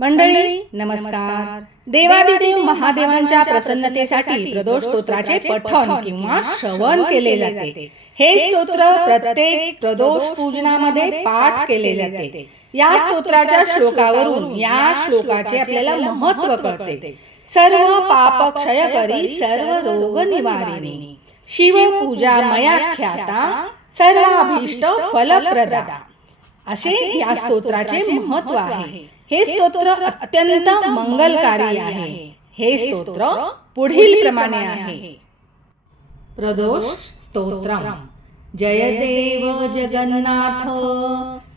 मंडळी नमस्कार। देवादिदेव महादेवांच्या प्रसन्नतेसाठी प्रदोष स्तोत्राचे पठण किंवा श्रवण केले जाते। हे स्तोत्र प्रत्येक प्रदोष पूजनामध्ये पाठ केले जाते। या स्तोत्राच्या श्लोकावरून या श्लोकाचे आपल्याला महत्त्व कळते। सर्व पाप क्षयकरी सर्व रोग निवारिणी शिव पूजा मयाख्याता सर्वाभीष्ट फलप्रदा असे या स्तोत्राचे महत्त्व आहे। हे स्तोत्र अत्यंत मंगलकारी आहे। हे स्तोत्र पुढील प्रमाणे आहे। प्रदोष स्तोत्रम। जय देव जगन्नाथ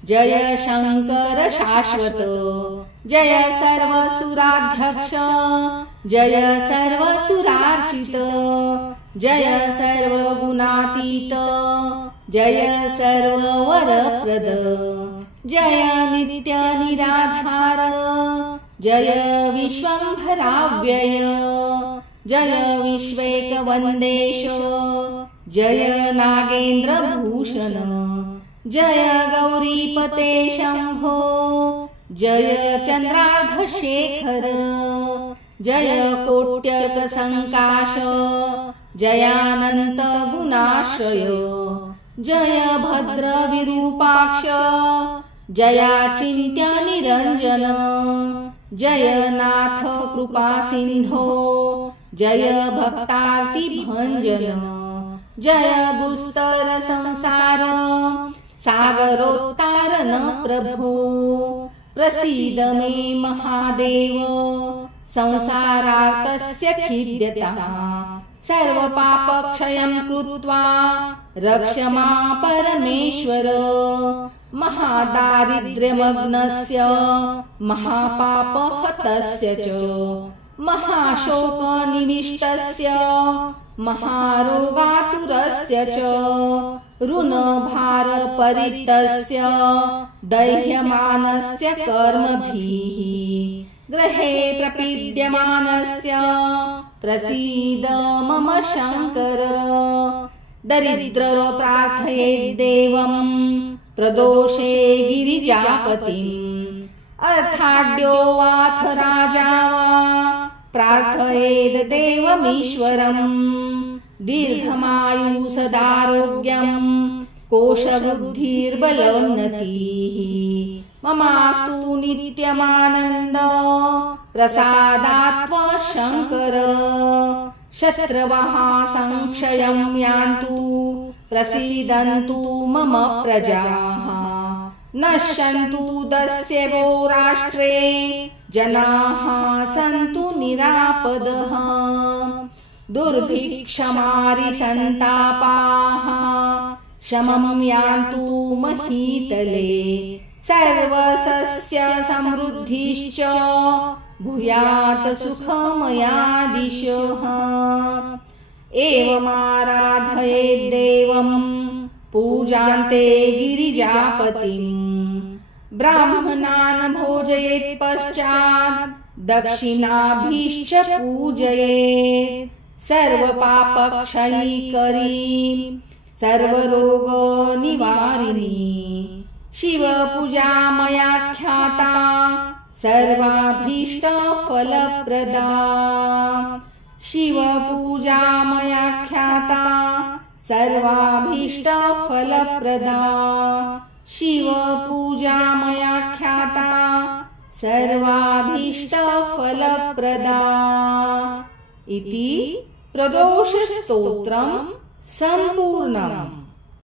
जय शंकर शाश्वत जय सर्व सुराध्यक्ष जय सर्व सुरार्चित जय सर्व गुणातीत जय सर्व वरप्रद जय नित्य निराधार जय विश्वंभराव्यय जय विश्वेकवंदेश जय नागेंद्र भूषण जय गौरीपते शंभो जय चंद्रार्धशेखर जय कोट्यक संकाश जयानंत गुणाश्रय जय भद्र विरूपाक्ष जयाचिंत्य निरंजन जय नाथ कृपा सिंधो जय भक्तार्ति भंजन जय दुस्तर संसार सागरोत्तारण प्रभो प्रसीद मे महादेव संसारार्तस्य खिद्यता सर्व पाप क्षयं कृत्वा रक्ष मां परमेश्वर महादारिद्र्यमग्नस्य महापाप हतस्य च महाशोक निविष्टस्य महारोगातुरस्य च ऋणभार परितस्य दैह्यमानस्य कर्मभिः ग्रहे प्रपीड्यमानस्य प्रसीद मम शंकर दरिद्र प्रार्थयेत् देवं प्रदोषे गिरिजापतिम् अर्थाढ्यो वाथ राजा वा प्रार्थयेत् देवमीश्वरम् दीर्घमायु सदारोग्यं कोशवृद्धिर्बलोन्नतिः ममास्तु नित्यमानन्द प्रसादात् शंकर शत्रवः संक्षयं यान्तु प्रसीदन्तु मम प्रजाः नश्यन्तु दस्यवो राष्ट्रे जनाः सन्तु निरापदः दुर्भिक्षमारिसन्तापाः शमं यान्तु महीतले सर्वसस्य समृद्धिश्च भूयात् सुखमया दिशः एवमाराधयेत् देवं पूजान्ते गिरिजापतिम् ब्राह्मणान् भोजयेत् पश्चात् दक्षिणाभिश्च पूजयेत् सर्वपापक्षयीकरी सर्वरोगनिवारिणी शिवपूजा मयाख्याता सर्वाभीष्ट फलप्रदा शिवपूजा मयाख्याता सर्वाभीष्ट फलप्रदा शिवपूजा मयाख्याता सर्वाभीष्ट फलप्रदा इति प्रदोष स्तोत्रम संपूर्णम्।